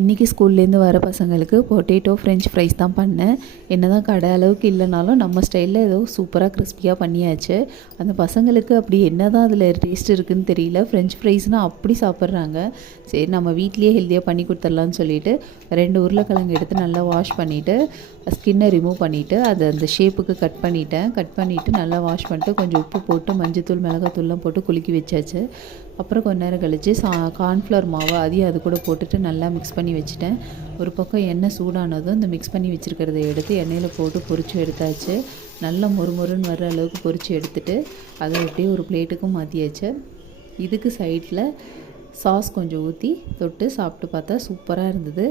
இன்றைக்கி ஸ்கூல்லேருந்து வர பசங்களுக்கு பொட்டேட்டோ ஃப்ரெஞ்ச் ஃப்ரைஸ் தான் பண்ணேன். என்ன தான் கடை அளவுக்கு இல்லைனாலும் நம்ம ஸ்டைலில் ஏதோ சூப்பராக கிறிஸ்பியாக பண்ணியாச்சு. அந்த பசங்களுக்கு அப்படி என்ன தான் அதில் டேஸ்ட் இருக்குதுன்னு தெரியல. ஃப்ரெஞ்ச் ஃப்ரைஸ்னால் அப்படி சாப்பிட்றாங்க. சரி நம்ம வீட்லேயே ஹெல்த்தியாக பண்ணி கொடுத்துர்லான்னு சொல்லிவிட்டு 2 உருளைக்கிழங்கு எடுத்து நல்லா வாஷ் பண்ணிவிட்டு ஸ்கின்னை ரிமூவ் பண்ணிவிட்டு அதை அந்த ஷேப்புக்கு கட் பண்ணிவிட்டு நல்லா வாஷ் பண்ணிட்டு கொஞ்சம் உப்பு போட்டு மஞ்சத்தூள் மிளகாத்தூள்லாம் போட்டு குலுக்கி வச்சாச்சு. அப்புறம் கொஞ்ச நேரம் கழித்து கார்ன்ஃப்ளவர் மாவு அதையும் அது கூட போட்டுட்டு நல்லா மிக்ஸ் பண்ணி வச்சுட்டேன். ஒரு பக்கம் எண்ணெய் சூடானதும் இந்த மிக்ஸ் பண்ணி வச்சுருக்கிறத எடுத்து எண்ணெயில் போட்டு பொரிச்சு எடுத்தாச்சு. நல்லா மொறுமொறுன்னு வர்ற அளவுக்கு பொரிச்சு எடுத்துகிட்டு அதை அப்படியே ஒரு பிளேட்டுக்கும் மாற்றியாச்சு. இதுக்கு சைடில் சாஸ் கொஞ்சம் ஊற்றி தொட்டு சாப்பிட்டு பார்த்தா சூப்பராக இருந்தது.